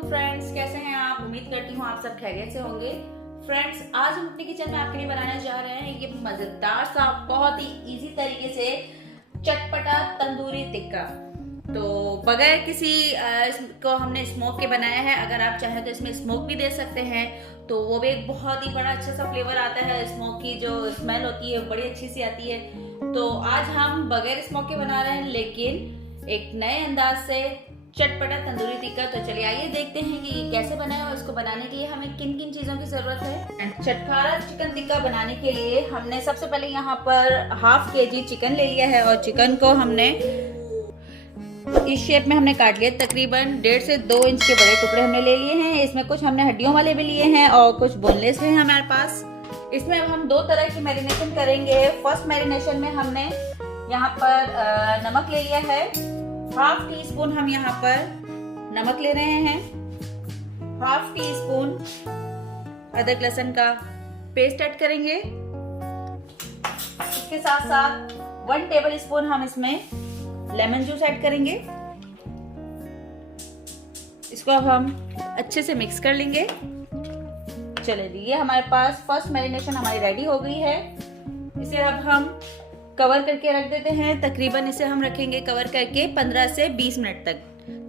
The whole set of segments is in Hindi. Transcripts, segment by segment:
फ्रेंड्स, कैसे हैं आप? उम्मीद करती हूँ आप सब खैरियत से होंगे। फ्रेंड्स, आज हम अपने किचन में आपके लिए बनाने जा रहे हैं ये मजेदार सा बहुत ही इजी तरीके से चटपटा तंदूरी टिक्का। तो बगैर किसी इसको हमने स्मोक के बनाया है। अगर आप चाहें तो इसमें स्मोक भी दे सकते हैं, तो वो भी एक बहुत ही बड़ा अच्छा सा फ्लेवर आता है। स्मोक की जो स्मेल होती है बड़ी अच्छी सी आती है। तो आज हम बगैर स्मोक के बना रहे हैं, लेकिन एक नए अंदाज से चटपटा तंदूरी टिक्का। तो चलिए आइए देखते हैं कि ये कैसे बना है और इसको बनाने के लिए हमें किन किन चीजों की जरूरत है। चटखारा चिकन टिक्का बनाने के लिए हमने सबसे पहले यहाँ पर हाफ केजी चिकन ले लिया है और चिकन को हमने इस शेप में हमने काट लिया। तकरीबन 1.5 से 2 इंच के बड़े टुकड़े हमने ले लिए हैं। इसमें कुछ हमने हड्डियों वाले भी लिए हैं और कुछ बोनलेस भी हैं हमारे पास। इसमें अब हम 2 तरह की मैरिनेशन करेंगे। फर्स्ट मैरिनेशन में हमने यहाँ पर नमक ले लिया है। हाफ टी स्पून हम यहाँ पर नमक ले रहे हैं। हाफ टी स्पून अदरक लहसुन का पेस्ट ऐड करेंगे। इसके साथ साथ 1 टेबल स्पून हम इसमें लेमन जूस ऐड करेंगे। इसको अब हम अच्छे से मिक्स कर लेंगे। चलिए, ये हमारे पास फर्स्ट मैरिनेशन हमारी रेडी हो गई है। इसे अब हम कवर करके रख देते हैं। तकरीबन इसे हम रखेंगे कवर करके 15 से 20 मिनट तक,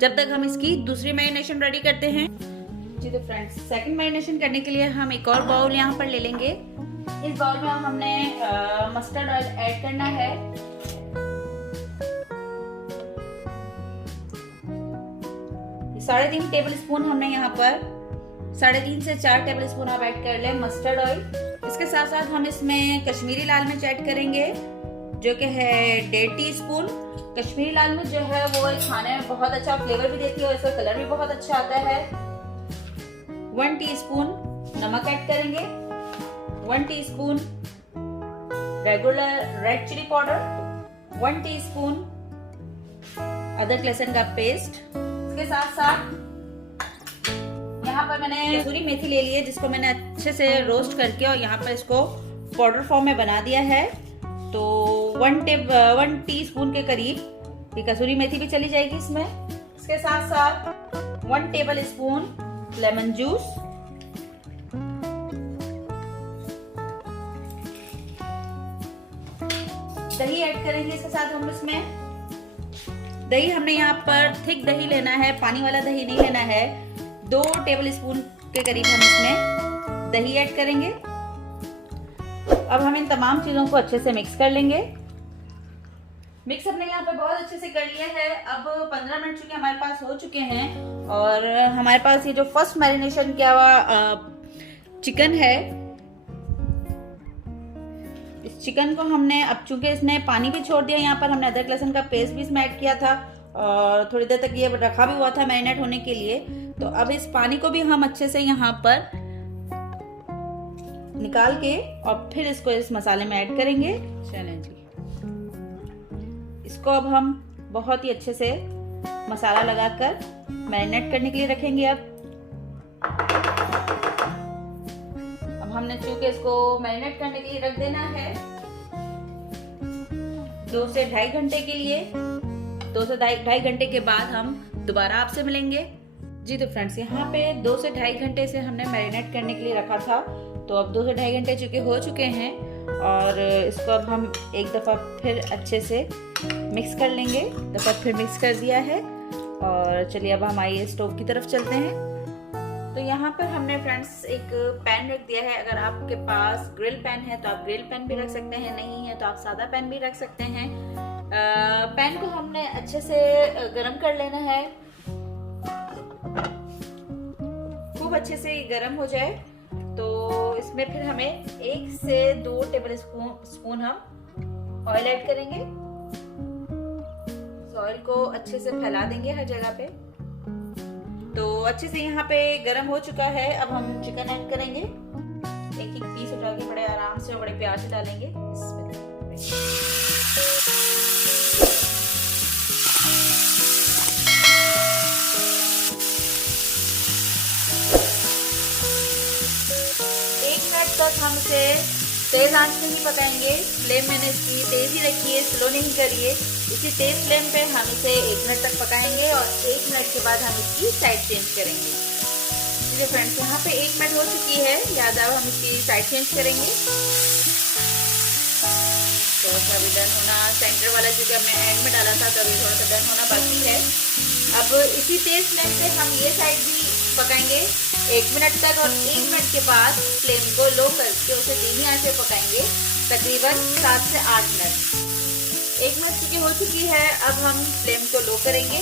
जब तक हम इसकी दूसरी मैरिनेशन रेडी करते हैं। जी तो फ्रेंड्स, सेकंड मैरिनेशन करने के लिए हम एक और बाउल यहाँ पर ले लेंगे। इस बाउल में हमने मस्टर्ड ऑयल ऐड करना है। साढ़े 3 टेबल स्पून हमने यहाँ पर 3.5 से 4 टेबल स्पून आप ऐड कर लें मस्टर्ड ऑयल। इसके साथ साथ हम इसमें कश्मीरी लाल मिर्च ऐड करेंगे, जो कि है 1.5 टीस्पून। कश्मीरी लाल मिर्च जो है वो खाने में बहुत अच्छा फ्लेवर भी देती है और इसका कलर भी बहुत अच्छा आता है। 1 टीस्पून नमक ऐड करेंगे। 1 teaspoon regular red chilli powder. 1 teaspoon अदरक लहसुन का पेस्ट। इसके साथ साथ यहाँ पर मैंने कसूरी मेथी ले ली है, जिसको मैंने अच्छे से रोस्ट करके और यहाँ पर इसको पाउडर फॉर्म में बना दिया है। तो 1 टीस्पून के करीब ये कसूरी मेथी भी चली जाएगी इसमें। इसके साथ साथ 1 टेबल स्पून लेमन जूस। दही ऐड करेंगे इसके साथ हम इसमें। दही हमने यहाँ पर थिक दही लेना है, पानी वाला दही नहीं लेना है। 2 टेबल स्पून के करीब हम इसमें दही ऐड करेंगे। अब हम इन तमाम चीजों को अच्छे से मिक्स कर लेंगे। मिक्स हमने यहाँ पे बहुत अच्छे से कर लिया है। अब 15 मिनट चुके हमारे पास हो चुके हैं और हमारे पास ये जो फर्स्ट मैरिनेशन किया हुआ चिकन है, इस चिकन को हमने अब चूंकि इसने पानी भी छोड़ दिया, यहाँ पर हमने अदरक लहसुन का पेस्ट भी इसमें ऐड किया था और थोड़ी देर तक ये रखा भी हुआ था मैरिनेट होने के लिए। तो अब इस पानी को भी हम अच्छे से यहाँ पर निकाल के और फिर इसको इस मसाले में ऐड करेंगे। चलें जी, इसको अब हम बहुत ही अच्छे से मसाला लगाकर मैरिनेट करने के लिए रखेंगे। अब हमने चूंकि इसको मैरिनेट करने के लिए रख देना है 2 से 2.5 घंटे के लिए। 2 से 2.5 घंटे के बाद हम दोबारा आपसे मिलेंगे। जी तो फ्रेंड्स, यहाँ पे 2 से 2.5 घंटे से हमने मैरिनेट करने के लिए रखा था। तो अब 2 से 2.5 घंटे चुके हो चुके हैं और इसको अब हम एक दफ़ा फिर अच्छे से मिक्स कर लेंगे। दफ़ा फिर मिक्स कर दिया है और चलिए अब हम आइए स्टोव की तरफ चलते हैं। तो यहाँ पर हमने फ्रेंड्स एक पैन रख दिया है। अगर आपके पास ग्रिल पैन है तो आप ग्रिल पैन भी रख सकते हैं, नहीं है तो आप सादा पैन भी रख सकते हैं। पैन को हमने अच्छे से गरम कर लेना है, खूब अच्छे से गरम हो जाए। तो इसमें फिर हमें 1 से 2 टेबल स्पून हम ऑयल ऐड करेंगे। ऑयल को अच्छे से फैला देंगे हर जगह पे। तो अच्छे से यहाँ पे गरम हो चुका है। अब हम चिकन ऐड करेंगे। एक पीस उठा के बड़े आराम से और बड़े प्यार से डालेंगे इसमें। तक हम इसे तेज आंच में ही पकाएंगे। फ्लेम मैंने इसकी तेज ही रखी है, स्लो नहीं करिए। इसी तेज फ्लेम पे हम इसे 1 मिनट तक पकाएंगे और 1 मिनट के बाद हम इसकी साइड चेंज करेंगे। देखिए फ्रेंड्स, यहाँ पे 1 मिनट हो चुकी है, लिहाजा अब हम इसकी साइड चेंज करेंगे। थोड़ा सा अभी डन होना, सेंटर वाला क्योंकि हमने एंड में डाला था तो अभी थोड़ा सा डन होना बाकी है। अब इसी तेज फ्लेम पे हम ये साइड भी पकाएंगे 1 मिनट तक और 1 मिनट के बाद फ्लेम को लो करके उसे धीमी आंच पे पकाएंगे तकरीबन 7 से 8 मिनट। 1 मिनट चुकी हो चुकी है, अब हम फ्लेम को लो करेंगे।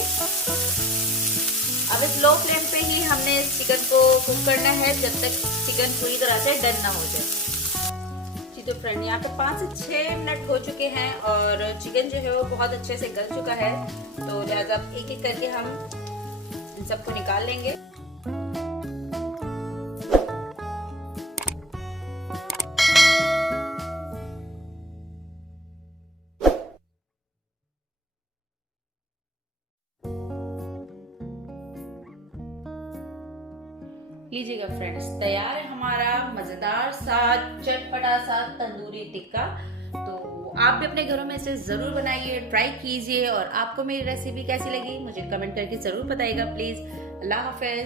अब इस लो फ्लेम पे ही हमने चिकन को कुक करना है जब तक चिकन पूरी तरह से डन ना हो जाए। जी तो फ्रेंड, यहाँ पे 5 से 6 मिनट हो चुके हैं और चिकन जो है वो बहुत अच्छे से गल चुका है, तो लिहाजा अब एक एक करके हम इन सबको निकाल लेंगे। लीजिएगा फ्रेंड्स, तैयार है हमारा मजेदार सा चटपटा सा तंदूरी टिक्का। तो आप भी अपने घरों में इसे जरूर बनाइए, ट्राई कीजिए और आपको मेरी रेसिपी कैसी लगी मुझे कमेंट करके जरूर बताइएगा प्लीज। अल्लाह हाफिज।